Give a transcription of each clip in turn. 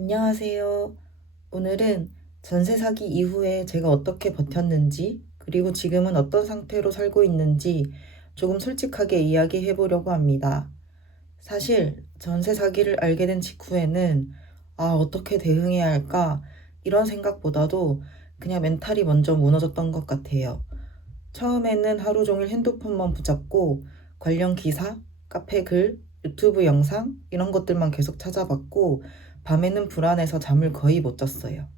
안녕하세요. 오늘은 전세 사기 이후에 제가 어떻게 버텼는지, 그리고 지금은 어떤 상태로 살고 있는지 조금 솔직하게 이야기해 보려고 합니다. 사실 전세 사기를 알게 된 직후에는 어떻게 대응해야 할까? 이런 생각보다도 그냥 멘탈이 먼저 무너졌던 것 같아요. 처음에는 하루 종일 핸드폰만 붙잡고 관련 기사, 카페 글, 유튜브 영상 이런 것들만 계속 찾아봤고 밤에는 불안해서 잠을 거의 못 잤어요.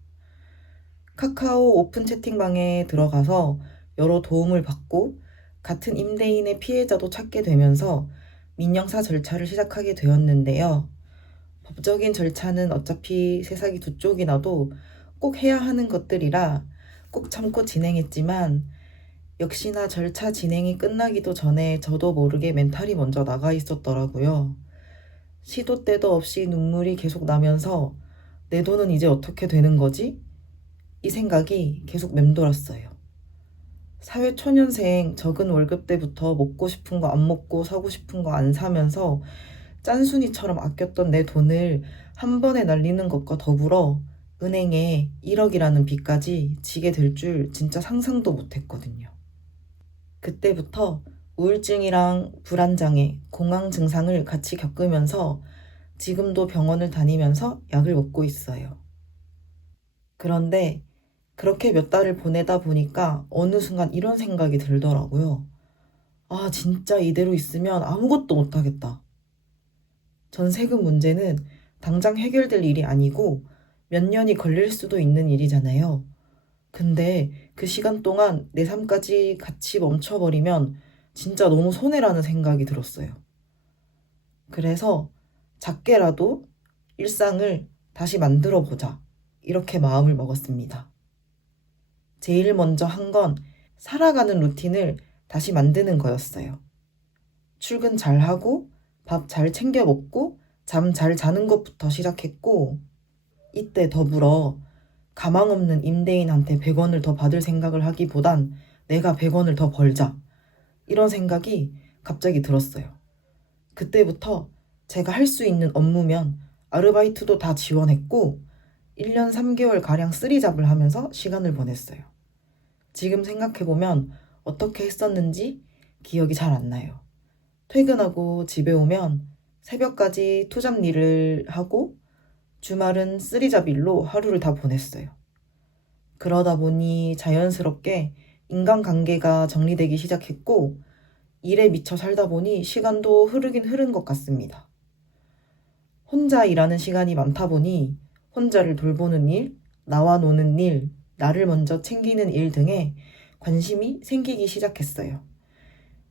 카카오 오픈 채팅방에 들어가서 여러 도움을 받고 같은 임대인의 피해자도 찾게 되면서 민영사 절차를 시작하게 되었는데요. 법적인 절차는 어차피 세상이 두 쪽이 나도 꼭 해야 하는 것들이라 꼭 참고 진행했지만 역시나 절차 진행이 끝나기도 전에 저도 모르게 멘탈이 먼저 나가 있었더라고요. 시도 때도 없이 눈물이 계속 나면서 내 돈은 이제 어떻게 되는 거지? 이 생각이 계속 맴돌았어요. 사회초년생 적은 월급 때부터 먹고 싶은 거 안 먹고 사고 싶은 거 안 사면서 짠순이처럼 아꼈던 내 돈을 한 번에 날리는 것과 더불어 은행에 1억이라는 빚까지 지게 될 줄 진짜 상상도 못 했거든요. 그때부터 우울증이랑 불안장애, 공황 증상을 같이 겪으면서 지금도 병원을 다니면서 약을 먹고 있어요. 그런데 그렇게 몇 달을 보내다 보니까 어느 순간 이런 생각이 들더라고요. 진짜 이대로 있으면 아무것도 못하겠다. 전세금 문제는 당장 해결될 일이 아니고 몇 년이 걸릴 수도 있는 일이잖아요. 근데 그 시간 동안 내 삶까지 같이 멈춰버리면 진짜 너무 손해라는 생각이 들었어요. 그래서 작게라도 일상을 다시 만들어 보자. 이렇게 마음을 먹었습니다. 제일 먼저 한 건 살아가는 루틴을 다시 만드는 거였어요. 출근 잘 하고, 밥 잘 챙겨 먹고, 잠 잘 자는 것부터 시작했고, 이때 더불어 가망 없는 임대인한테 100원을 더 받을 생각을 하기보단 내가 100원을 더 벌자. 이런 생각이 갑자기 들었어요. 그때부터 제가 할 수 있는 업무면 아르바이트도 다 지원했고 1년 3개월가량 쓰리잡을 하면서 시간을 보냈어요. 지금 생각해보면 어떻게 했었는지 기억이 잘 안 나요. 퇴근하고 집에 오면 새벽까지 투잡 일을 하고 주말은 쓰리잡 일로 하루를 다 보냈어요. 그러다 보니 자연스럽게 인간관계가 정리되기 시작했고 일에 미쳐 살다 보니 시간도 흐르긴 흐른 것 같습니다. 혼자 일하는 시간이 많다 보니 혼자를 돌보는 일, 나와 노는 일, 나를 먼저 챙기는 일 등에 관심이 생기기 시작했어요.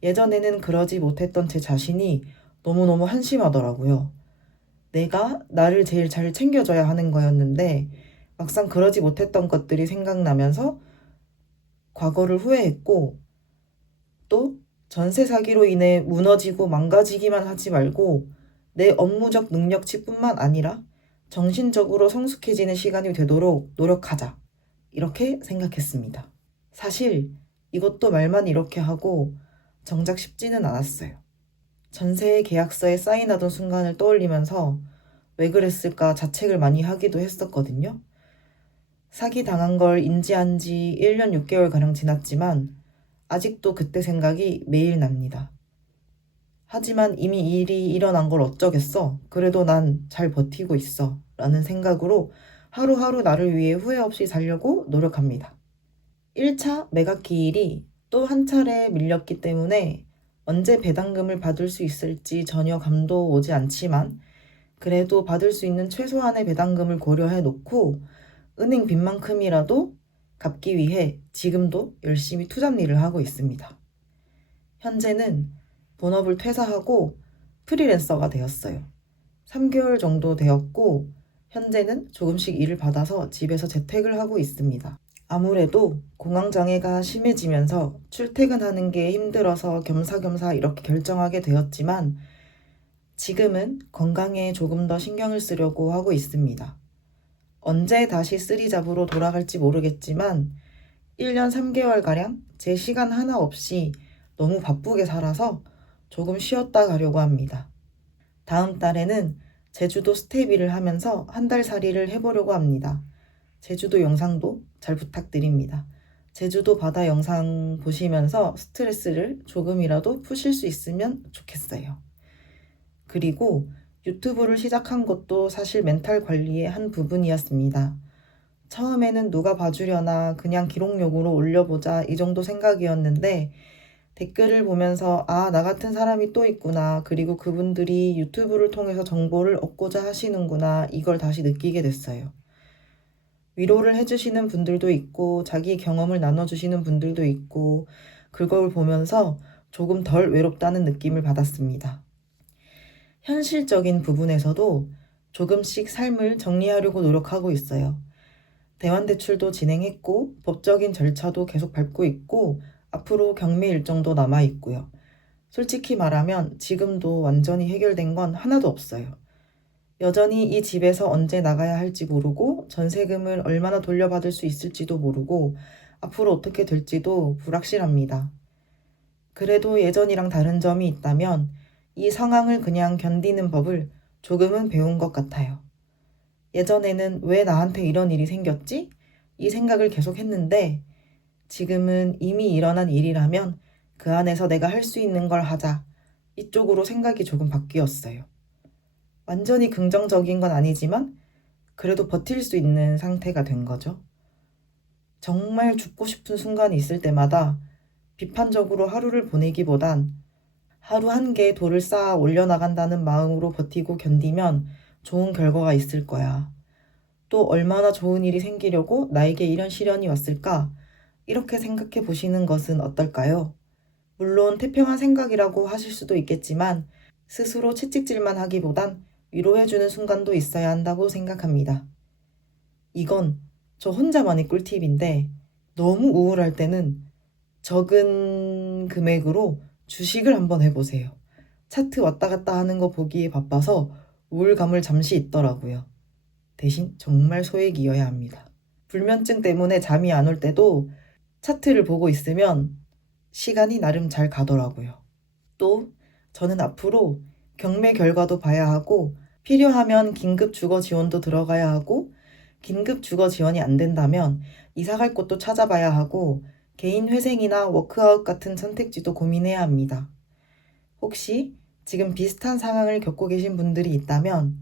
예전에는 그러지 못했던 제 자신이 너무너무 한심하더라고요. 내가 나를 제일 잘 챙겨줘야 하는 거였는데 막상 그러지 못했던 것들이 생각나면서 과거를 후회했고 또 전세 사기로 인해 무너지고 망가지기만 하지 말고 내 업무적 능력치뿐만 아니라 정신적으로 성숙해지는 시간이 되도록 노력하자. 이렇게 생각했습니다. 사실 이것도 말만 이렇게 하고 정작 쉽지는 않았어요. 전세 계약서에 사인하던 순간을 떠올리면서 왜 그랬을까 자책을 많이 하기도 했었거든요. 사기 당한 걸 인지한 지 1년 6개월가량 지났지만 아직도 그때 생각이 매일 납니다. 하지만 이미 일이 일어난 걸 어쩌겠어. 그래도 난 잘 버티고 있어. 라는 생각으로 하루하루 나를 위해 후회 없이 살려고 노력합니다. 1차 매각 기일이 또 한 차례 밀렸기 때문에 언제 배당금을 받을 수 있을지 전혀 감도 오지 않지만 그래도 받을 수 있는 최소한의 배당금을 고려해 놓고 은행 빚만큼이라도 갚기 위해 지금도 열심히 투잡 일을 하고 있습니다. 현재는 본업을 퇴사하고 프리랜서가 되었어요. 3개월 정도 되었고 현재는 조금씩 일을 받아서 집에서 재택을 하고 있습니다. 아무래도 공황장애가 심해지면서 출퇴근하는 게 힘들어서 겸사겸사 이렇게 결정하게 되었지만 지금은 건강에 조금 더 신경을 쓰려고 하고 있습니다. 언제 다시 쓰리잡으로 돌아갈지 모르겠지만 1년 3개월가량 제 시간 하나 없이 너무 바쁘게 살아서 조금 쉬었다 가려고 합니다. 다음 달에는 제주도 스테이비를 하면서 한 달 살이를 해보려고 합니다. 제주도 영상도 잘 부탁드립니다. 제주도 바다 영상 보시면서 스트레스를 조금이라도 푸실 수 있으면 좋겠어요. 그리고 유튜브를 시작한 것도 사실 멘탈 관리의 한 부분이었습니다. 처음에는 누가 봐주려나 그냥 기록용으로 올려보자 이 정도 생각이었는데 댓글을 보면서 아, 나 같은 사람이 또 있구나. 그리고 그분들이 유튜브를 통해서 정보를 얻고자 하시는구나. 이걸 다시 느끼게 됐어요. 위로를 해주시는 분들도 있고 자기 경험을 나눠주시는 분들도 있고 그걸 보면서 조금 덜 외롭다는 느낌을 받았습니다. 현실적인 부분에서도 조금씩 삶을 정리하려고 노력하고 있어요. 대환대출도 진행했고 법적인 절차도 계속 밟고 있고 앞으로 경매 일정도 남아 있고요. 솔직히 말하면 지금도 완전히 해결된 건 하나도 없어요. 여전히 이 집에서 언제 나가야 할지 모르고 전세금을 얼마나 돌려받을 수 있을지도 모르고 앞으로 어떻게 될지도 불확실합니다. 그래도 예전이랑 다른 점이 있다면 이 상황을 그냥 견디는 법을 조금은 배운 것 같아요. 예전에는 왜 나한테 이런 일이 생겼지? 이 생각을 계속 했는데 지금은 이미 일어난 일이라면 그 안에서 내가 할 수 있는 걸 하자. 이쪽으로 생각이 조금 바뀌었어요. 완전히 긍정적인 건 아니지만 그래도 버틸 수 있는 상태가 된 거죠. 정말 죽고 싶은 순간이 있을 때마다 비판적으로 하루를 보내기보단 하루 한 개의 돌을 쌓아 올려나간다는 마음으로 버티고 견디면 좋은 결과가 있을 거야. 또 얼마나 좋은 일이 생기려고 나에게 이런 시련이 왔을까? 이렇게 생각해 보시는 것은 어떨까요? 물론 태평한 생각이라고 하실 수도 있겠지만 스스로 채찍질만 하기보단 위로해주는 순간도 있어야 한다고 생각합니다. 이건 저 혼자만의 꿀팁인데 너무 우울할 때는 적은 금액으로 주식을 한번 해보세요. 차트 왔다 갔다 하는 거 보기에 바빠서 우울감을 잠시 잊더라고요. 대신 정말 소액이어야 합니다. 불면증 때문에 잠이 안 올 때도 차트를 보고 있으면 시간이 나름 잘 가더라고요. 또 저는 앞으로 경매 결과도 봐야 하고 필요하면 긴급 주거 지원도 들어가야 하고 긴급 주거 지원이 안 된다면 이사 갈 곳도 찾아봐야 하고 개인 회생이나 워크아웃 같은 선택지도 고민해야 합니다. 혹시 지금 비슷한 상황을 겪고 계신 분들이 있다면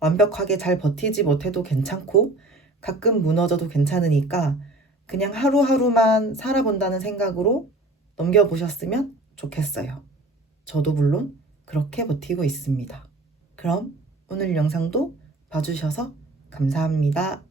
완벽하게 잘 버티지 못해도 괜찮고 가끔 무너져도 괜찮으니까 그냥 하루하루만 살아본다는 생각으로 넘겨보셨으면 좋겠어요. 저도 물론 그렇게 버티고 있습니다. 그럼 오늘 영상도 봐주셔서 감사합니다.